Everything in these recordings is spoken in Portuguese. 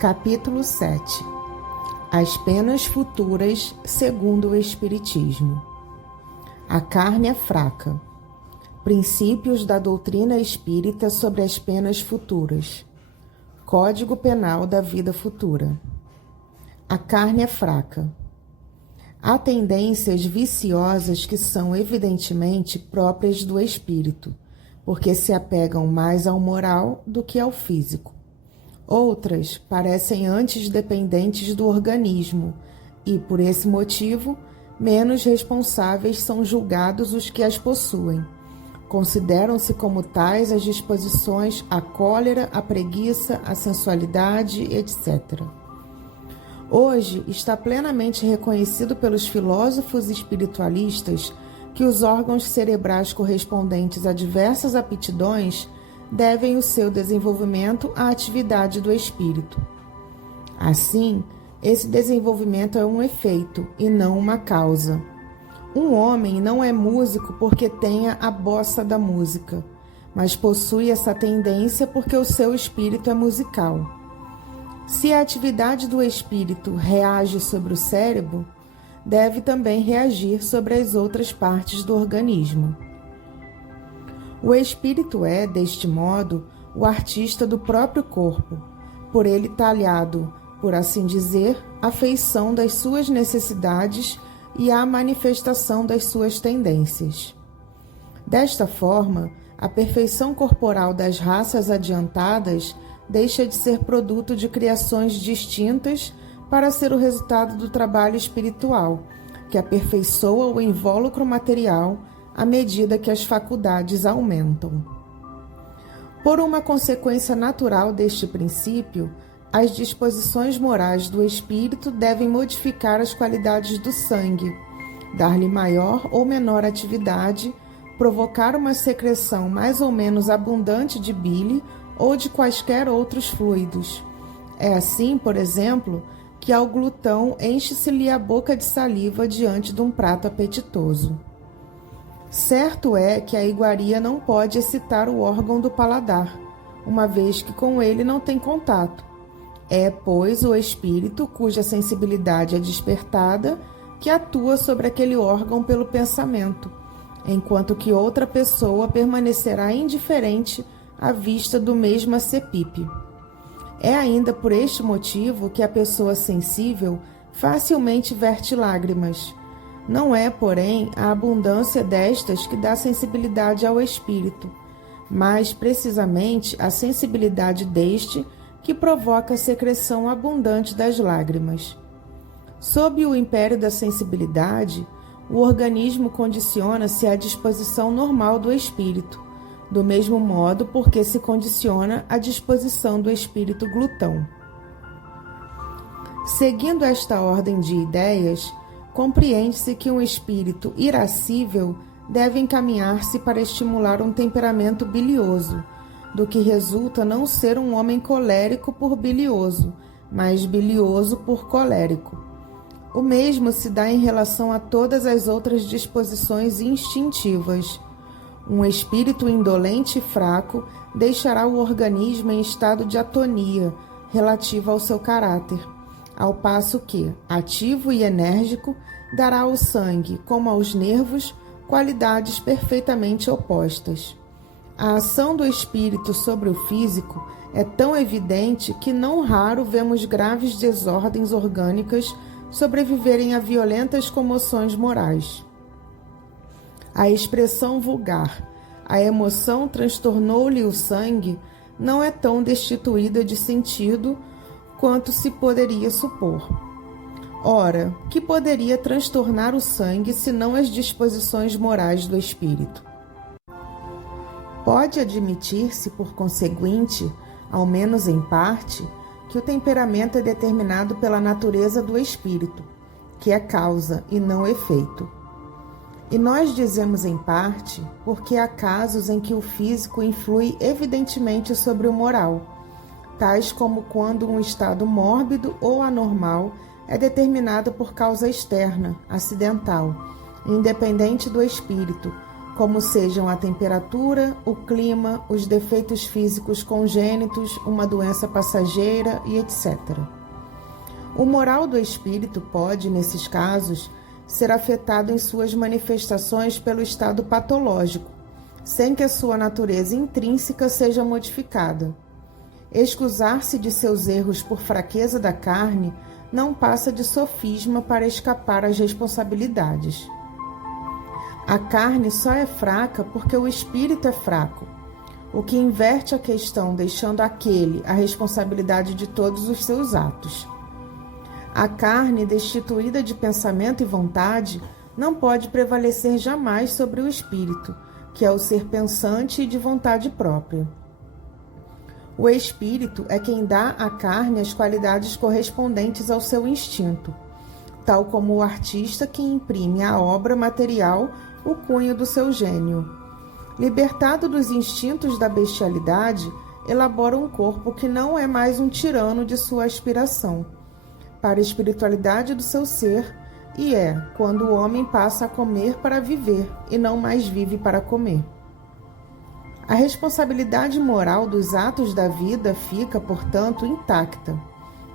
Capítulo 7. As penas futuras segundo o Espiritismo. A carne é fraca. Princípios da doutrina espírita sobre as penas futuras. Código Penal da Vida Futura. A carne é fraca. Há tendências viciosas que são evidentemente próprias do espírito, porque se apegam mais ao moral do que ao físico. Outras parecem antes dependentes do organismo e, por esse motivo, menos responsáveis são julgados os que as possuem. Consideram-se como tais as disposições à cólera, à preguiça, à sensualidade, etc. Hoje está plenamente reconhecido pelos filósofos espiritualistas que os órgãos cerebrais correspondentes a diversas aptidões devem o seu desenvolvimento à atividade do espírito. Assim, esse desenvolvimento é um efeito e não uma causa. Um homem não é músico porque tenha a bossa da música, mas possui essa tendência porque o seu espírito é musical. Se a atividade do espírito reage sobre o cérebro, deve também reagir sobre as outras partes do organismo. O espírito é, deste modo, o artista do próprio corpo, por ele talhado, por assim dizer, a feição das suas necessidades e a manifestação das suas tendências. Desta forma, a perfeição corporal das raças adiantadas deixa de ser produto de criações distintas para ser o resultado do trabalho espiritual, que aperfeiçoa o invólucro material à medida que as faculdades aumentam. Por uma consequência natural deste princípio, as disposições morais do espírito devem modificar as qualidades do sangue, dar-lhe maior ou menor atividade, provocar uma secreção mais ou menos abundante de bile ou de quaisquer outros fluidos. É assim, por exemplo, que ao glutão enche-se-lhe a boca de saliva diante de um prato apetitoso. Certo é que a iguaria não pode excitar o órgão do paladar, uma vez que com ele não tem contato. É, pois, o espírito, cuja sensibilidade é despertada, que atua sobre aquele órgão pelo pensamento, enquanto que outra pessoa permanecerá indiferente à vista do mesmo acepipe. É ainda por este motivo que a pessoa sensível facilmente verte lágrimas. Não é, porém, a abundância destas que dá sensibilidade ao espírito, mas, precisamente, a sensibilidade deste que provoca a secreção abundante das lágrimas. Sob o império da sensibilidade, o organismo condiciona-se à disposição normal do espírito, do mesmo modo porque se condiciona à disposição do espírito glutão. Seguindo esta ordem de ideias, compreende-se que um espírito irascível deve encaminhar-se para estimular um temperamento bilioso, do que resulta não ser um homem colérico por bilioso, mas bilioso por colérico. O mesmo se dá em relação a todas as outras disposições instintivas. Um espírito indolente e fraco deixará o organismo em estado de atonia relativa ao seu caráter, ao passo que, ativo e enérgico, dará ao sangue, como aos nervos, qualidades perfeitamente opostas. A ação do espírito sobre o físico é tão evidente que não raro vemos graves desordens orgânicas sobreviverem a violentas comoções morais. A expressão vulgar, a emoção transtornou-lhe o sangue, não é tão destituída de sentido quanto se poderia supor. Ora, que poderia transtornar o sangue senão as disposições morais do espírito? Pode admitir-se, por conseguinte, ao menos em parte, que o temperamento é determinado pela natureza do espírito, que é causa e não efeito. E nós dizemos em parte porque há casos em que o físico influi evidentemente sobre o moral, tais como quando um estado mórbido ou anormal é determinado por causa externa, acidental, independente do espírito, como sejam a temperatura, o clima, os defeitos físicos congênitos, uma doença passageira e etc. O moral do espírito pode, nesses casos, ser afetado em suas manifestações pelo estado patológico, sem que a sua natureza intrínseca seja modificada. Excusar-se de seus erros por fraqueza da carne não passa de sofisma para escapar às responsabilidades. A carne só é fraca porque o espírito é fraco, o que inverte a questão, deixando aquele a responsabilidade de todos os seus atos. A carne, destituída de pensamento e vontade, não pode prevalecer jamais sobre o espírito, que é o ser pensante e de vontade própria. O espírito é quem dá à carne as qualidades correspondentes ao seu instinto, tal como o artista que imprime à obra material o cunho do seu gênio. Libertado dos instintos da bestialidade, elabora um corpo que não é mais um tirano de sua aspiração, para a espiritualidade do seu ser, e é quando o homem passa a comer para viver e não mais vive para comer. A responsabilidade moral dos atos da vida fica, portanto, intacta,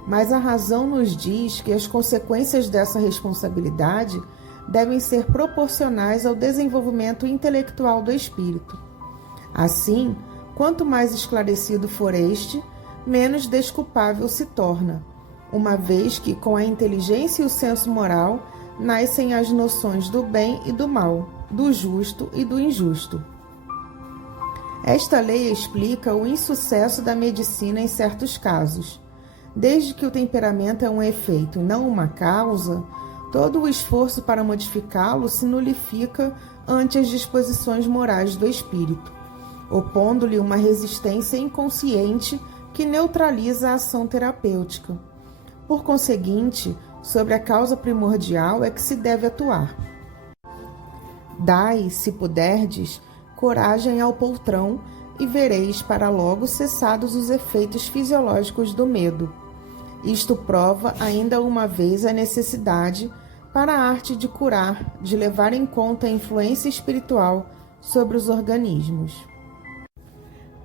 mas a razão nos diz que as consequências dessa responsabilidade devem ser proporcionais ao desenvolvimento intelectual do espírito. Assim, quanto mais esclarecido for este, menos desculpável se torna, uma vez que, com a inteligência e o senso moral, nascem as noções do bem e do mal, do justo e do injusto. Esta lei explica o insucesso da medicina em certos casos. Desde que o temperamento é um efeito e não uma causa, todo o esforço para modificá-lo se nulifica ante as disposições morais do espírito, opondo-lhe uma resistência inconsciente que neutraliza a ação terapêutica. Por conseguinte, sobre a causa primordial é que se deve atuar. Dai, se puderdes, coragem ao poltrão e vereis para logo cessados os efeitos fisiológicos do medo. Isto prova ainda uma vez a necessidade para a arte de curar, de levar em conta a influência espiritual sobre os organismos.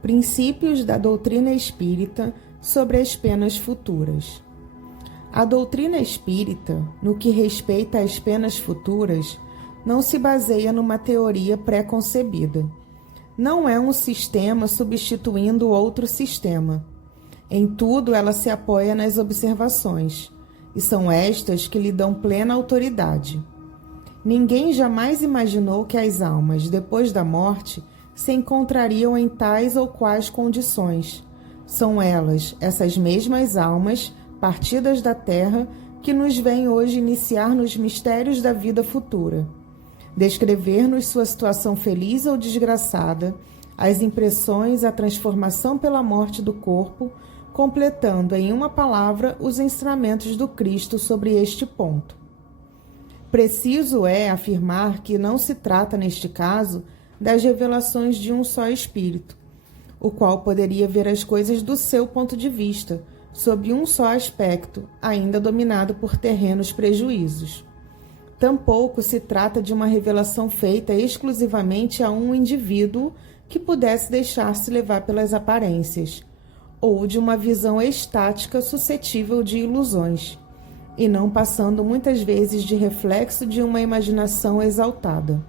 Princípios da doutrina espírita sobre as penas futuras. A doutrina espírita, no que respeita às penas futuras, não se baseia numa teoria pré-concebida. Não é um sistema substituindo outro sistema. Em tudo ela se apoia nas observações, e são estas que lhe dão plena autoridade. Ninguém jamais imaginou que as almas, depois da morte, se encontrariam em tais ou quais condições. São elas, essas mesmas almas, partidas da terra, que nos vêm hoje iniciar nos mistérios da vida futura, descrever-nos sua situação feliz ou desgraçada, as impressões, a transformação pela morte do corpo, completando em uma palavra os ensinamentos do Cristo sobre este ponto. Preciso é afirmar que não se trata, neste caso, das revelações de um só espírito, o qual poderia ver as coisas do seu ponto de vista, sob um só aspecto, ainda dominado por terrenos prejuízos. Tampouco se trata de uma revelação feita exclusivamente a um indivíduo que pudesse deixar-se levar pelas aparências, ou de uma visão estática suscetível de ilusões, e não passando muitas vezes de reflexo de uma imaginação exaltada.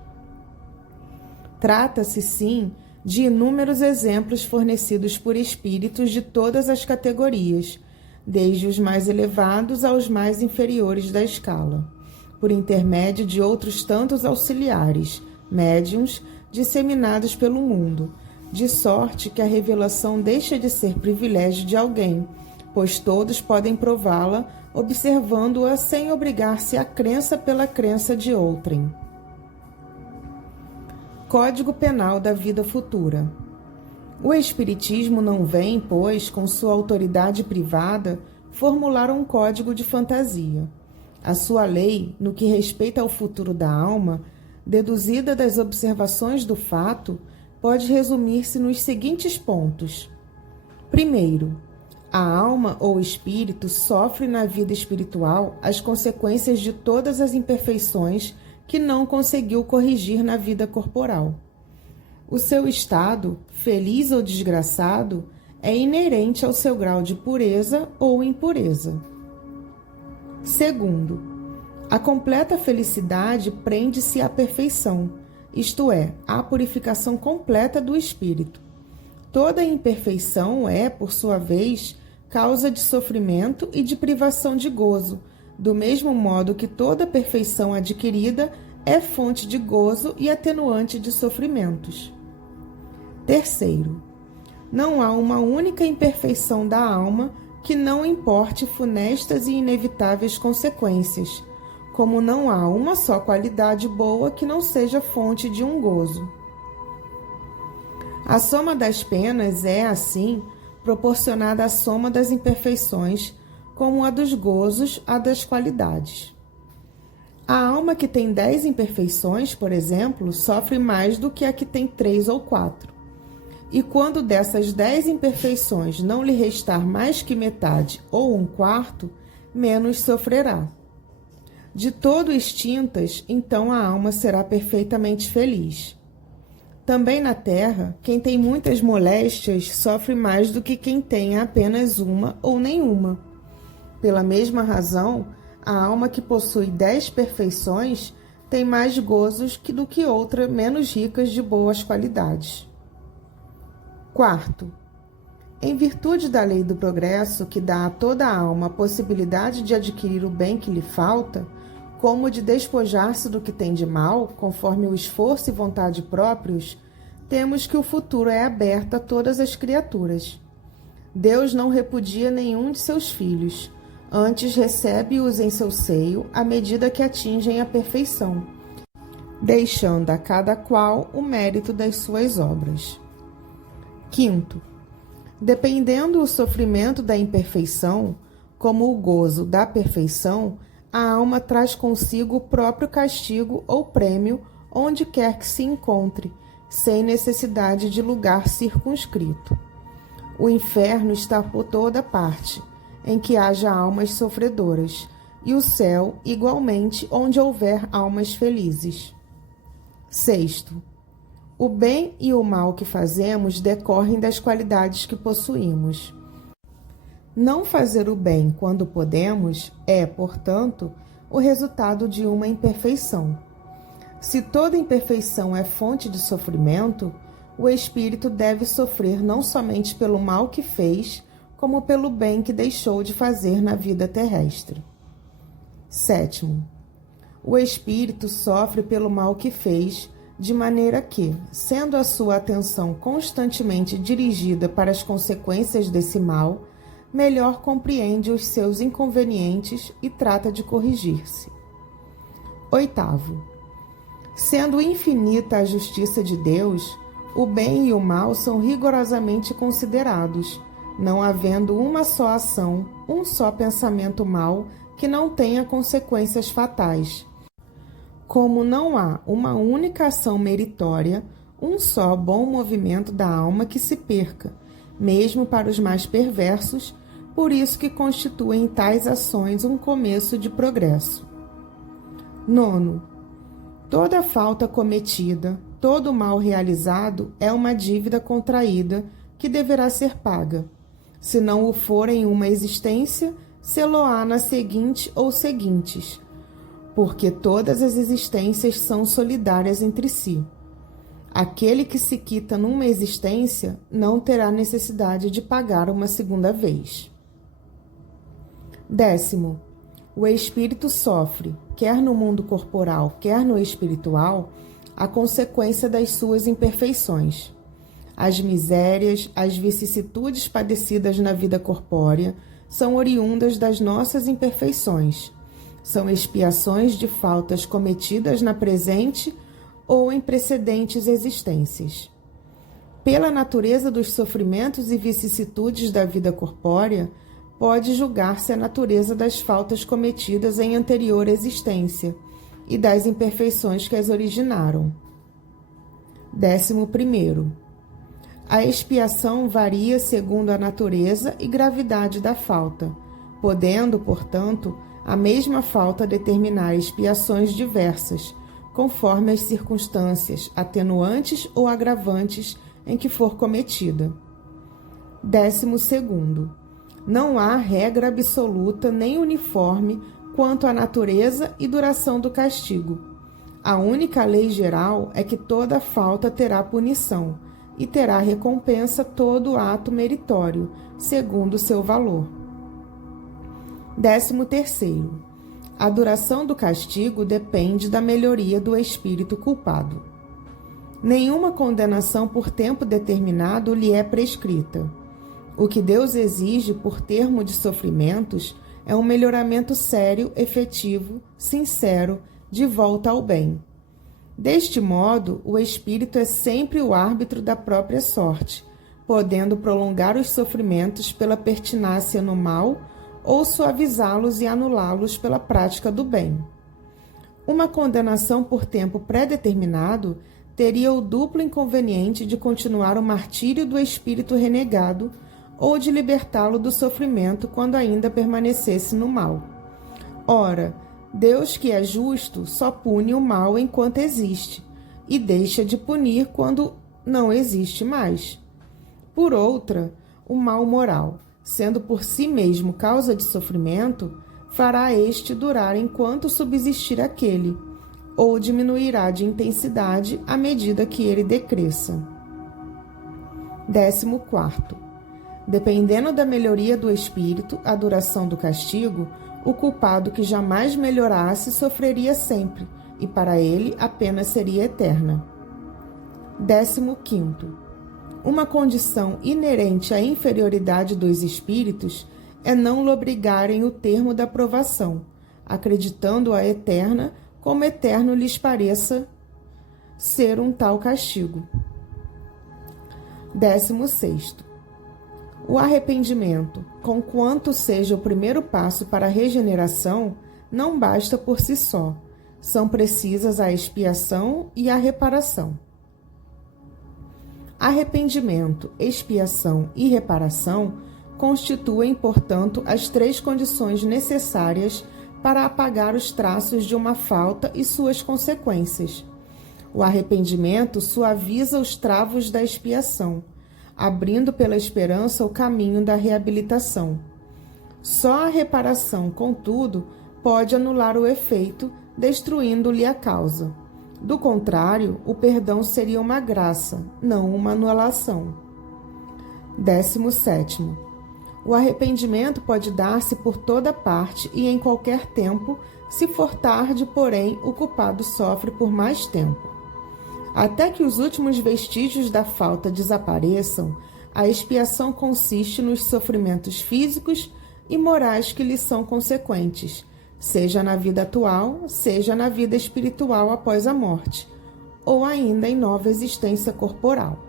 Trata-se, sim, de inúmeros exemplos fornecidos por espíritos de todas as categorias, desde os mais elevados aos mais inferiores da escala, por intermédio de outros tantos auxiliares, médiuns, disseminados pelo mundo, de sorte que a revelação deixa de ser privilégio de alguém, pois todos podem prová-la, observando-a sem obrigar-se à crença pela crença de outrem. Código Penal da Vida Futura. O Espiritismo não vem, pois, com sua autoridade privada, formular um código de fantasia. A sua lei, no que respeita ao futuro da alma, deduzida das observações do fato, pode resumir-se nos seguintes pontos. Primeiro, a alma ou espírito sofre na vida espiritual as consequências de todas as imperfeições que não conseguiu corrigir na vida corporal. O seu estado, feliz ou desgraçado, é inerente ao seu grau de pureza ou impureza. Segundo, a completa felicidade prende-se à perfeição, isto é, à purificação completa do espírito. Toda imperfeição é, por sua vez, causa de sofrimento e de privação de gozo, do mesmo modo que toda perfeição adquirida é fonte de gozo e atenuante de sofrimentos. Terceiro, não há uma única imperfeição da alma que não importe funestas e inevitáveis consequências, como não há uma só qualidade boa que não seja fonte de um gozo. A soma das penas é, assim, proporcionada à soma das imperfeições, como a dos gozos à das qualidades. A alma que tem 10 imperfeições, por exemplo, sofre mais do que a que tem 3 ou 4. E quando dessas 10 imperfeições não lhe restar mais que metade ou 1/4, menos sofrerá. De todo extintas, então a alma será perfeitamente feliz. Também na terra, quem tem muitas moléstias sofre mais do que quem tem apenas uma ou nenhuma. Pela mesma razão, a alma que possui 10 perfeições tem mais gozos do que outra menos ricas de boas qualidades. Quarto, em virtude da lei do progresso, que dá a toda a alma a possibilidade de adquirir o bem que lhe falta, como de despojar-se do que tem de mal, conforme o esforço e vontade próprios, temos que o futuro é aberto a todas as criaturas. Deus não repudia nenhum de seus filhos, antes recebe-os em seu seio à medida que atingem a perfeição, deixando a cada qual o mérito das suas obras. Quinto, dependendo o sofrimento da imperfeição, como o gozo da perfeição, a alma traz consigo o próprio castigo ou prêmio onde quer que se encontre, sem necessidade de lugar circunscrito. O inferno está por toda parte, em que haja almas sofredoras, e o céu, igualmente, onde houver almas felizes. Sexto, o bem e o mal que fazemos decorrem das qualidades que possuímos. Não fazer o bem quando podemos é, portanto, o resultado de uma imperfeição. Se toda imperfeição é fonte de sofrimento, o espírito deve sofrer não somente pelo mal que fez, como pelo bem que deixou de fazer na vida terrestre. Sétimo, o espírito sofre pelo mal que fez, de maneira que, sendo a sua atenção constantemente dirigida para as consequências desse mal, melhor compreende os seus inconvenientes e trata de corrigir-se. Oitavo, sendo infinita a justiça de Deus, o bem e o mal são rigorosamente considerados, não havendo uma só ação, um só pensamento mau que não tenha consequências fatais. Como não há uma única ação meritória, um só bom movimento da alma que se perca, mesmo para os mais perversos, por isso que constituem tais ações um começo de progresso. Nono, toda falta cometida, todo mal realizado é uma dívida contraída que deverá ser paga. Se não o for em uma existência, sê-lo-á na seguinte ou seguintes, porque todas as existências são solidárias entre si. Aquele que se quita numa existência não terá necessidade de pagar uma segunda vez. Décimo, o espírito sofre, quer no mundo corporal, quer no espiritual, a consequência das suas imperfeições. As misérias, as vicissitudes padecidas na vida corpórea são oriundas das nossas imperfeições. São expiações de faltas cometidas na presente ou em precedentes existências. Pela natureza dos sofrimentos e vicissitudes da vida corpórea, pode julgar-se a natureza das faltas cometidas em anterior existência e das imperfeições que as originaram. 11º. A expiação varia segundo a natureza e gravidade da falta, podendo, portanto, a mesma falta determinar expiações diversas, conforme as circunstâncias atenuantes ou agravantes em que for cometida. 12º. Não há regra absoluta nem uniforme quanto à natureza e duração do castigo. A única lei geral é que toda falta terá punição e terá recompensa todo ato meritório, segundo seu valor. 13º. A duração do castigo depende da melhoria do espírito culpado. Nenhuma condenação por tempo determinado lhe é prescrita. O que Deus exige por termo de sofrimentos é um melhoramento sério, efetivo, sincero, de volta ao bem. Deste modo, o espírito é sempre o árbitro da própria sorte, podendo prolongar os sofrimentos pela pertinácia no mal ou suavizá-los e anulá-los pela prática do bem. Uma condenação por tempo pré-determinado teria o duplo inconveniente de continuar o martírio do espírito renegado ou de libertá-lo do sofrimento quando ainda permanecesse no mal. Ora, Deus, que é justo, só pune o mal enquanto existe e deixa de punir quando não existe mais. Por outra, o mal moral, sendo por si mesmo causa de sofrimento, fará este durar enquanto subsistir aquele, ou diminuirá de intensidade à medida que ele decresça. 14º. Dependendo da melhoria do espírito, a duração do castigo, o culpado que jamais melhorasse sofreria sempre, e para ele a pena seria eterna. 15º. Uma condição inerente à inferioridade dos espíritos é não lobrigarem o termo da provação, acreditando-a eterna, como eterno lhes pareça ser um tal castigo. 16º. O arrependimento, conquanto seja o primeiro passo para a regeneração, não basta por si só. São precisas a expiação e a reparação. Arrependimento, expiação e reparação constituem, portanto, as três condições necessárias para apagar os traços de uma falta e suas consequências. O arrependimento suaviza os travos da expiação, abrindo pela esperança o caminho da reabilitação. Só a reparação, contudo, pode anular o efeito, destruindo-lhe a causa. Do contrário, o perdão seria uma graça, não uma anulação. 17º. O arrependimento pode dar-se por toda parte e em qualquer tempo, se for tarde, porém, o culpado sofre por mais tempo. Até que os últimos vestígios da falta desapareçam, a expiação consiste nos sofrimentos físicos e morais que lhe são consequentes, seja na vida atual, seja na vida espiritual após a morte, ou ainda em nova existência corporal.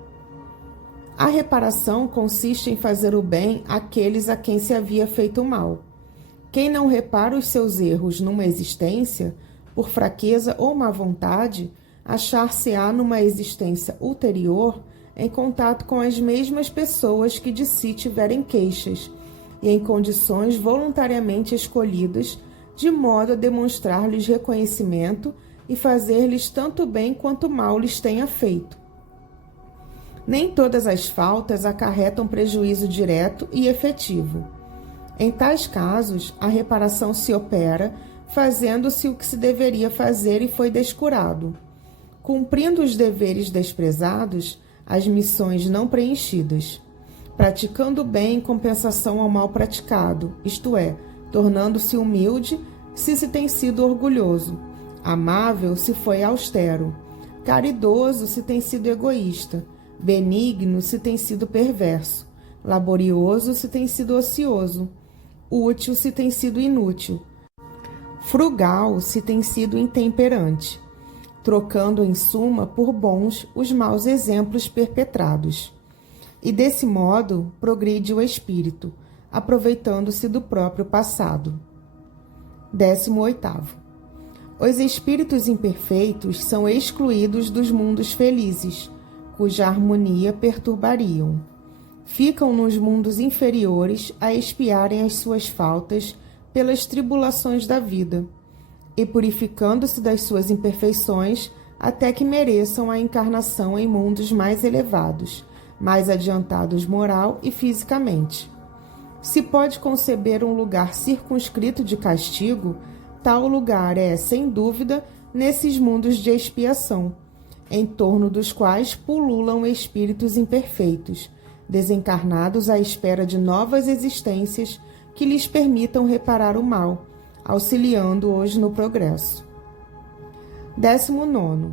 A reparação consiste em fazer o bem àqueles a quem se havia feito mal. Quem não repara os seus erros numa existência, por fraqueza ou má vontade, achar-se-á numa existência ulterior em contato com as mesmas pessoas que de si tiverem queixas e em condições voluntariamente escolhidas, de modo a demonstrar-lhes reconhecimento e fazer-lhes tanto bem quanto mal lhes tenha feito. Nem todas as faltas acarretam prejuízo direto e efetivo. Em tais casos, a reparação se opera, fazendo-se o que se deveria fazer e foi descurado, cumprindo os deveres desprezados, as missões não preenchidas, praticando o bem em compensação ao mal praticado, isto é, tornando-se humilde se tem sido orgulhoso, amável se foi austero, caridoso se tem sido egoísta, benigno se tem sido perverso, laborioso se tem sido ocioso, útil se tem sido inútil, frugal se tem sido intemperante, trocando em suma por bons os maus exemplos perpetrados. E desse modo progride o espírito, aproveitando-se do próprio passado. 18º. Os espíritos imperfeitos são excluídos dos mundos felizes, cuja harmonia perturbariam. Ficam nos mundos inferiores a expiarem as suas faltas pelas tribulações da vida. e purificando-se das suas imperfeições até que mereçam a encarnação em mundos mais elevados, mais adiantados moral e fisicamente. Se pode conceber um lugar circunscrito de castigo, tal lugar é, sem dúvida, nesses mundos de expiação, em torno dos quais pululam espíritos imperfeitos, desencarnados à espera de novas existências que lhes permitam reparar o mal, auxiliando-os no progresso. 19.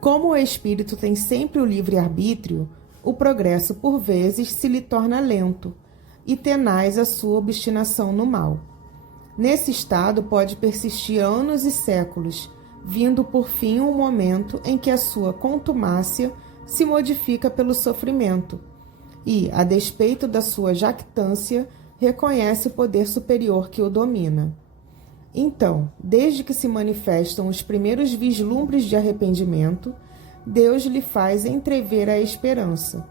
Como o espírito tem sempre o livre-arbítrio, o progresso por vezes se lhe torna lento e tenaz a sua obstinação no mal. Nesse estado pode persistir anos e séculos, vindo por fim um momento em que a sua contumácia se modifica pelo sofrimento e, a despeito da sua jactância, reconhece o poder superior que o domina. Então, desde que se manifestam os primeiros vislumbres de arrependimento, Deus lhe faz entrever a esperança.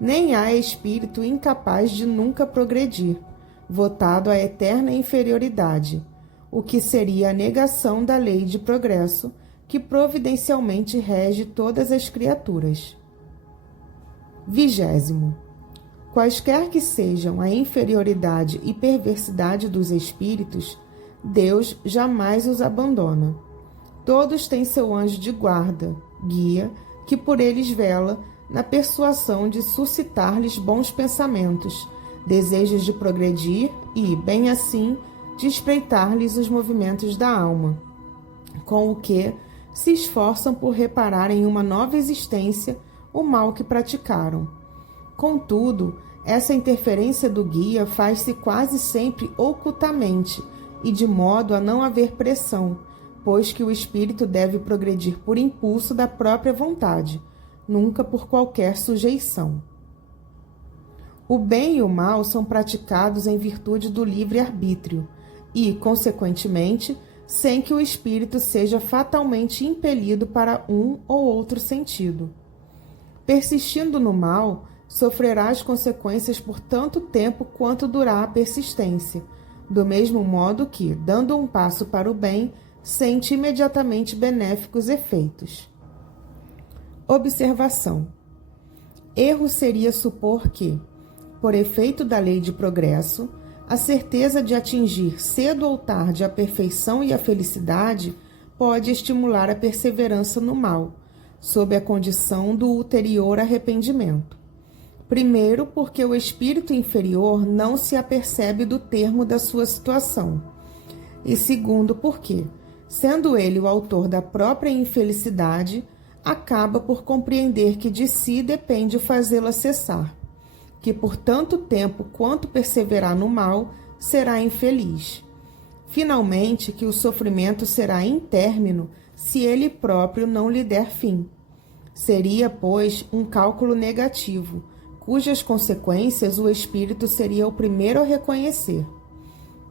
Nem há espírito incapaz de nunca progredir, votado à eterna inferioridade, o que seria a negação da lei de progresso que providencialmente rege todas as criaturas. 20. Quaisquer que sejam a inferioridade e perversidade dos espíritos, Deus jamais os abandona. Todos têm seu anjo de guarda, guia, que por eles vela na persuasão de suscitar-lhes bons pensamentos, desejos de progredir e, bem assim, de espreitar-lhes os movimentos da alma, com o que se esforçam por reparar em uma nova existência o mal que praticaram. Contudo, essa interferência do guia faz-se quase sempre ocultamente e de modo a não haver pressão, pois que o espírito deve progredir por impulso da própria vontade, nunca por qualquer sujeição. O bem e o mal são praticados em virtude do livre-arbítrio e, consequentemente, sem que o espírito seja fatalmente impelido para um ou outro sentido. Persistindo no mal, sofrerá as consequências por tanto tempo quanto durar a persistência, do mesmo modo que, dando um passo para o bem, sente imediatamente benéficos efeitos. Observação. Erro seria supor que, por efeito da lei de progresso, a certeza de atingir cedo ou tarde a perfeição e a felicidade pode estimular a perseverança no mal, sob a condição do ulterior arrependimento. Primeiro, porque o espírito inferior não se apercebe do termo da sua situação. E segundo, porque, sendo ele o autor da própria infelicidade, acaba por compreender que de si depende fazê-la cessar, que por tanto tempo quanto perseverar no mal, será infeliz. Finalmente, que o sofrimento será intérmino se ele próprio não lhe der fim. Seria, pois, um cálculo negativo, cujas consequências o espírito seria o primeiro a reconhecer.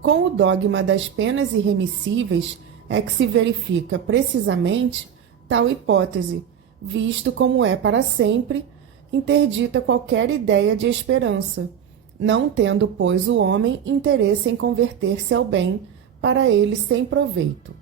Com o dogma das penas irremissíveis é que se verifica precisamente tal hipótese, visto como é para sempre interdita qualquer ideia de esperança, não tendo, pois, o homem interesse em converter-se ao bem para ele sem proveito.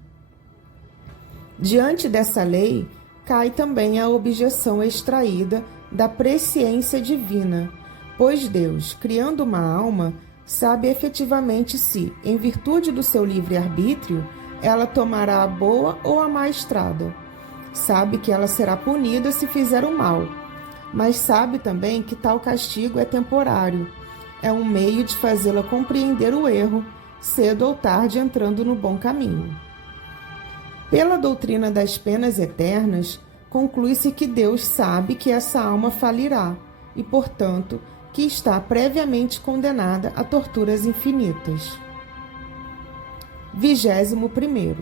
Diante dessa lei, cai também a objeção extraída da presciência divina, pois Deus, criando uma alma, sabe efetivamente se, em virtude do seu livre-arbítrio, ela tomará a boa ou a má estrada. Sabe que ela será punida se fizer o mal, mas sabe também que tal castigo é temporário. É um meio de fazê-la compreender o erro, cedo ou tarde entrando no bom caminho. Pela doutrina das penas eternas, conclui-se que Deus sabe que essa alma falirá e, portanto, que está previamente condenada a torturas infinitas. 21º.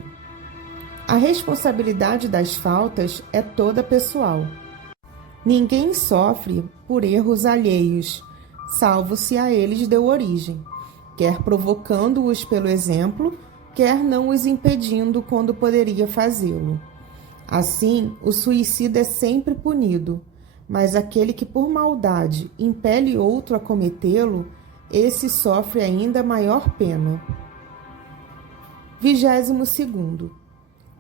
A responsabilidade das faltas é toda pessoal. Ninguém sofre por erros alheios, salvo se a eles deu origem, quer provocando-os pelo exemplo, quer não os impedindo quando poderia fazê-lo. Assim, o suicida é sempre punido, mas aquele que por maldade impele outro a cometê-lo, esse sofre ainda maior pena. 22º.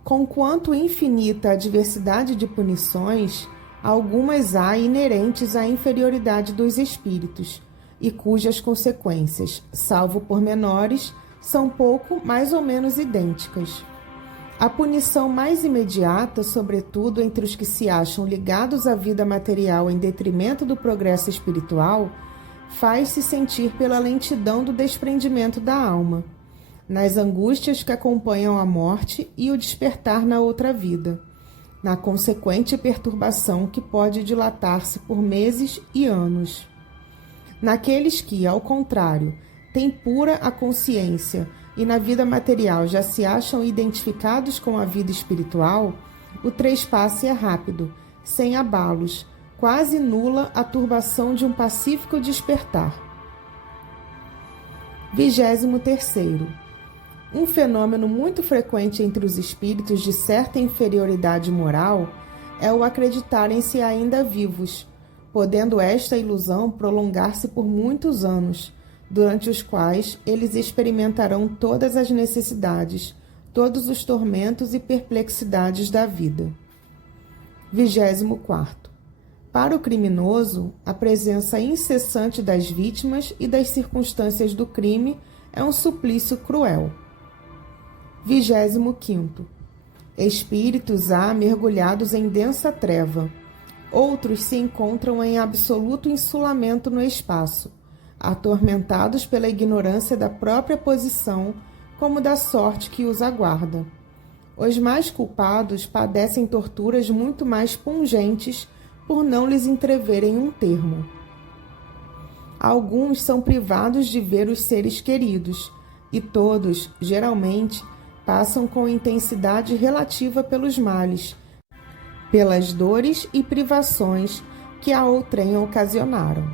Conquanto infinita a diversidade de punições, algumas há inerentes à inferioridade dos espíritos, e cujas consequências, salvo pormenores, são pouco mais ou menos idênticas. A punição mais imediata, sobretudo entre os que se acham ligados à vida material em detrimento do progresso espiritual, faz-se sentir pela lentidão do desprendimento da alma, nas angústias que acompanham a morte e o despertar na outra vida, na consequente perturbação que pode dilatar-se por meses e anos. Naqueles que, ao contrário, têm pura a consciência e na vida material já se acham identificados com a vida espiritual, o trespasse é rápido, sem abalos, quase nula a turbação de um pacífico despertar. 23º. Um fenômeno muito frequente entre os espíritos de certa inferioridade moral é o acreditarem-se ainda vivos, podendo esta ilusão prolongar-se por muitos anos, durante os quais eles experimentarão todas as necessidades, todos os tormentos e perplexidades da vida. 24º. Para o criminoso, a presença incessante das vítimas e das circunstâncias do crime é um suplício cruel. 25º. Espíritos há mergulhados em densa treva. Outros se encontram em absoluto insulamento no espaço, atormentados pela ignorância da própria posição, como da sorte que os aguarda. Os mais culpados padecem torturas muito mais pungentes por não lhes entreverem um termo. Alguns são privados de ver os seres queridos, e todos, geralmente, passam com intensidade relativa pelos males, pelas dores e privações que a outrem ocasionaram.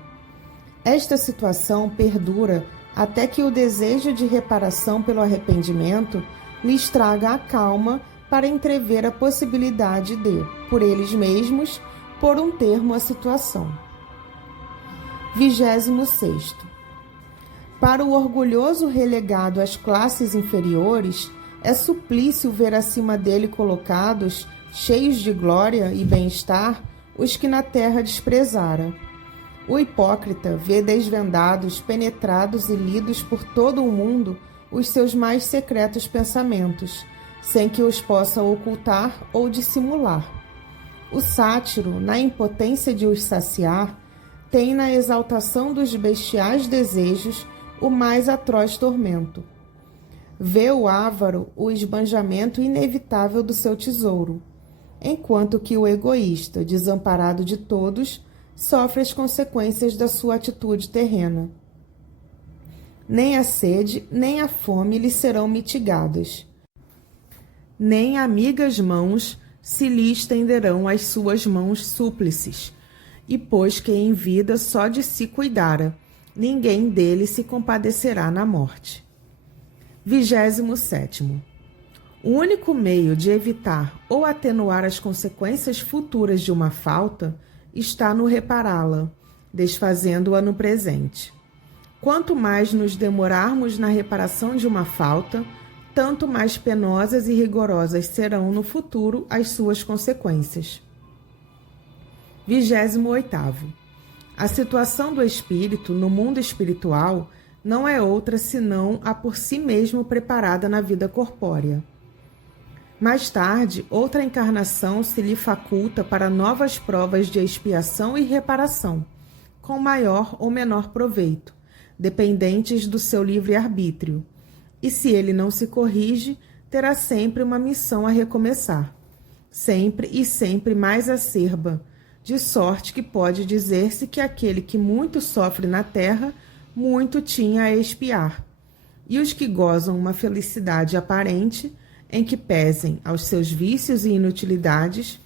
Esta situação perdura até que o desejo de reparação pelo arrependimento lhes traga a calma para entrever a possibilidade de, por eles mesmos, pôr um termo à situação. 26º. Para o orgulhoso relegado às classes inferiores, é suplício ver acima dele colocados, cheios de glória e bem-estar, os que na terra desprezara. O hipócrita vê desvendados, penetrados e lidos por todo o mundo os seus mais secretos pensamentos, sem que os possa ocultar ou dissimular. O sátiro, na impotência de os saciar, tem na exaltação dos bestiais desejos o mais atroz tormento. Vê o avaro o esbanjamento inevitável do seu tesouro, enquanto que o egoísta, desamparado de todos, sofre as consequências da sua atitude terrena. Nem a sede, nem a fome lhe serão mitigadas. Nem amigas mãos se lhe estenderão as suas mãos súplices, e pois que em vida só de si cuidara, ninguém dele se compadecerá na morte. 27º. O único meio de evitar ou atenuar as consequências futuras de uma falta está no repará-la, desfazendo-a no presente. Quanto mais nos demorarmos na reparação de uma falta, tanto mais penosas e rigorosas serão no futuro as suas consequências. 28º. A situação do espírito no mundo espiritual não é outra senão a por si mesmo preparada na vida corpórea. Mais tarde, outra encarnação se lhe faculta para novas provas de expiação e reparação, com maior ou menor proveito, dependentes do seu livre-arbítrio. E se ele não se corrige, terá sempre uma missão a recomeçar, sempre e sempre mais acerba, de sorte que pode dizer-se que aquele que muito sofre na terra, muito tinha a expiar, e os que gozam uma felicidade aparente, em que pesem aos seus vícios e inutilidades,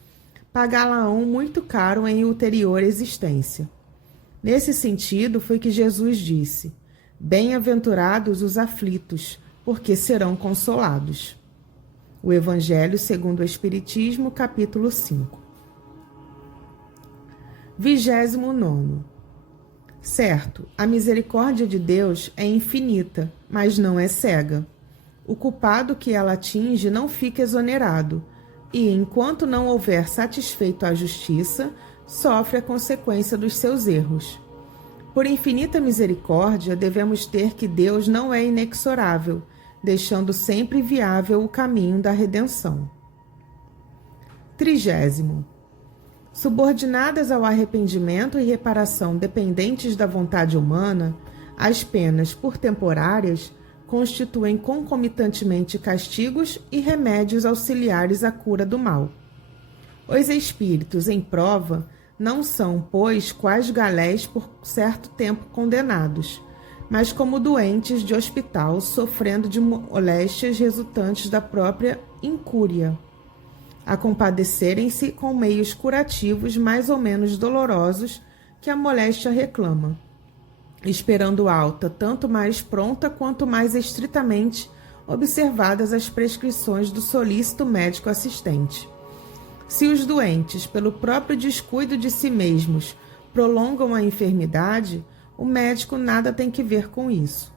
pagá-la-ão muito caro em ulterior existência. Nesse sentido foi que Jesus disse: bem-aventurados os aflitos, porque serão consolados. O Evangelho segundo o Espiritismo, capítulo 5. 29º. Certo, a misericórdia de Deus é infinita, mas não é cega. o culpado que ela atinge não fica exonerado e, enquanto não houver satisfeito a justiça, sofre a consequência dos seus erros. Por infinita misericórdia, devemos ter que Deus não é inexorável, deixando sempre viável o caminho da redenção. 30º. Subordinadas ao arrependimento e reparação dependentes da vontade humana, as penas, por temporárias, constituem concomitantemente castigos e remédios auxiliares à cura do mal. Os espíritos em prova não são, pois, quais galés por certo tempo condenados, mas como doentes de hospital sofrendo de moléstias resultantes da própria incúria, a compadecerem-se com meios curativos mais ou menos dolorosos que a moléstia reclama, esperando alta tanto mais pronta quanto mais estritamente observadas as prescrições do solícito médico assistente. Se os doentes, pelo próprio descuido de si mesmos, prolongam a enfermidade, o médico nada tem que ver com isso.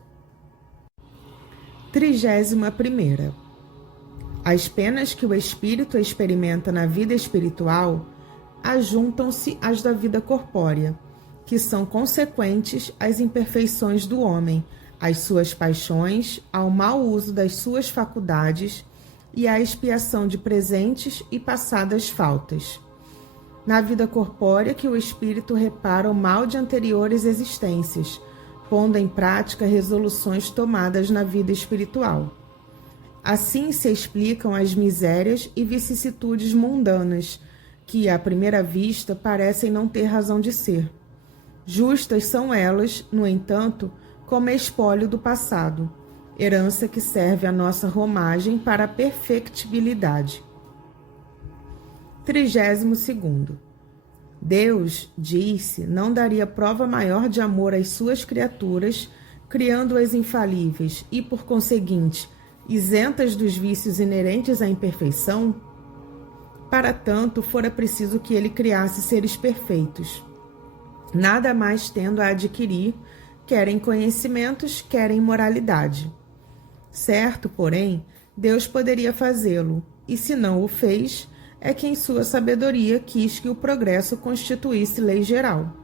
31ª. As penas que o espírito experimenta na vida espiritual ajuntam-se às da vida corpórea, que são consequentes às imperfeições do homem, às suas paixões, ao mau uso das suas faculdades e à expiação de presentes e passadas faltas. Na vida corpórea que o espírito repara o mal de anteriores existências, pondo em prática resoluções tomadas na vida espiritual. Assim se explicam as misérias e vicissitudes mundanas, que, à primeira vista, parecem não ter razão de ser. Justas são elas, no entanto, como espólio do passado, herança que serve à nossa romagem para a perfectibilidade. 32º. Deus, disse, não daria prova maior de amor às suas criaturas, criando-as infalíveis e, por conseguinte, isentas dos vícios inerentes à imperfeição? Para tanto, fora preciso que ele criasse seres perfeitos, nada mais tendo a adquirir, quer em conhecimentos, quer em moralidade. Certo, porém, Deus poderia fazê-lo, e se não o fez, é que em sua sabedoria quis que o progresso constituísse lei geral.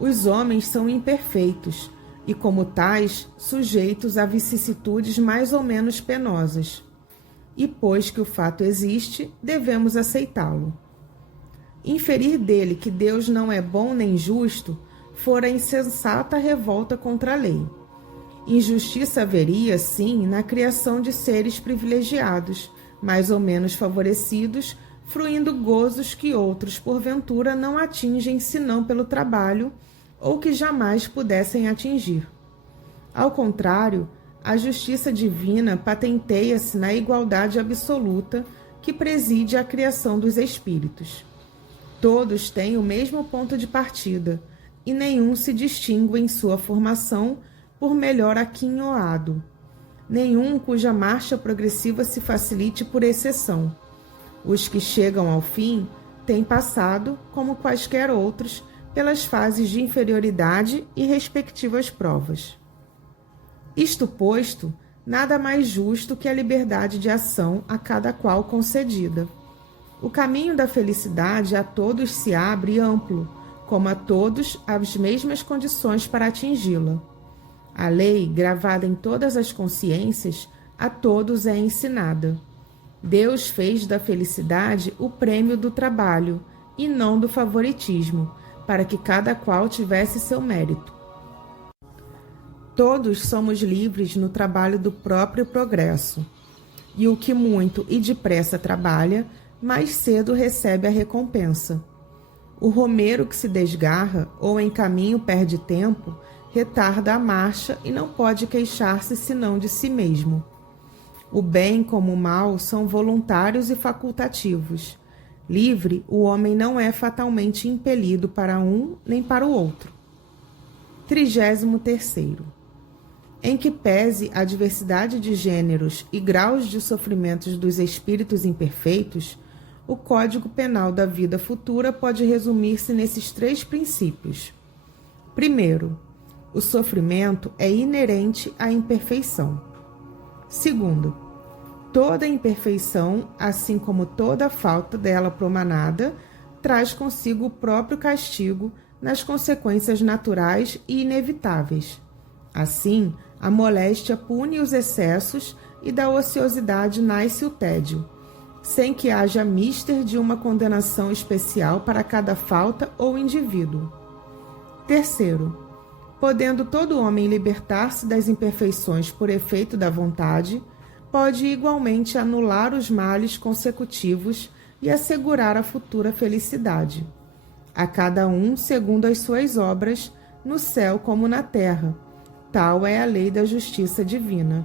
Os homens são imperfeitos, e como tais, sujeitos a vicissitudes mais ou menos penosas. E pois que o fato existe, devemos aceitá-lo. Inferir dele que Deus não é bom nem justo, fora insensata revolta contra a lei. Injustiça haveria, sim, na criação de seres privilegiados, mais ou menos favorecidos, fruindo gozos que outros, porventura, não atingem senão pelo trabalho, ou que jamais pudessem atingir. Ao contrário, a justiça divina patenteia-se na igualdade absoluta que preside a criação dos espíritos. Todos têm o mesmo ponto de partida, e nenhum se distingue em sua formação por melhor aquinhoado, nenhum cuja marcha progressiva se facilite por exceção. Os que chegam ao fim têm passado, como quaisquer outros, pelas fases de inferioridade e respectivas provas. Isto posto, nada mais justo que a liberdade de ação a cada qual concedida. O caminho da felicidade a todos se abre amplo, como a todos as mesmas condições para atingi-la. A lei, gravada em todas as consciências, a todos é ensinada. Deus fez da felicidade o prêmio do trabalho, e não do favoritismo, para que cada qual tivesse seu mérito. Todos somos livres no trabalho do próprio progresso, e o que muito e depressa trabalha, mais cedo recebe a recompensa. O romeiro que se desgarra, ou em caminho perde tempo, retarda a marcha e não pode queixar-se senão de si mesmo. O bem como o mal são voluntários e facultativos. Livre, o homem não é fatalmente impelido para um nem para o outro. 33º. Em que pese a diversidade de gêneros e graus de sofrimentos dos espíritos imperfeitos, o Código Penal da vida futura pode resumir-se nesses 3 princípios. Primeiro, o sofrimento é inerente à imperfeição. Segundo, toda imperfeição, assim como toda falta dela promanada, traz consigo o próprio castigo nas consequências naturais e inevitáveis. Assim, a moléstia pune os excessos e da ociosidade nasce o tédio, sem que haja mister de uma condenação especial para cada falta ou indivíduo. Terceiro, podendo todo homem libertar-se das imperfeições por efeito da vontade, pode igualmente anular os males consecutivos e assegurar a futura felicidade. A cada um segundo as suas obras, no céu como na terra. Tal é a lei da justiça divina.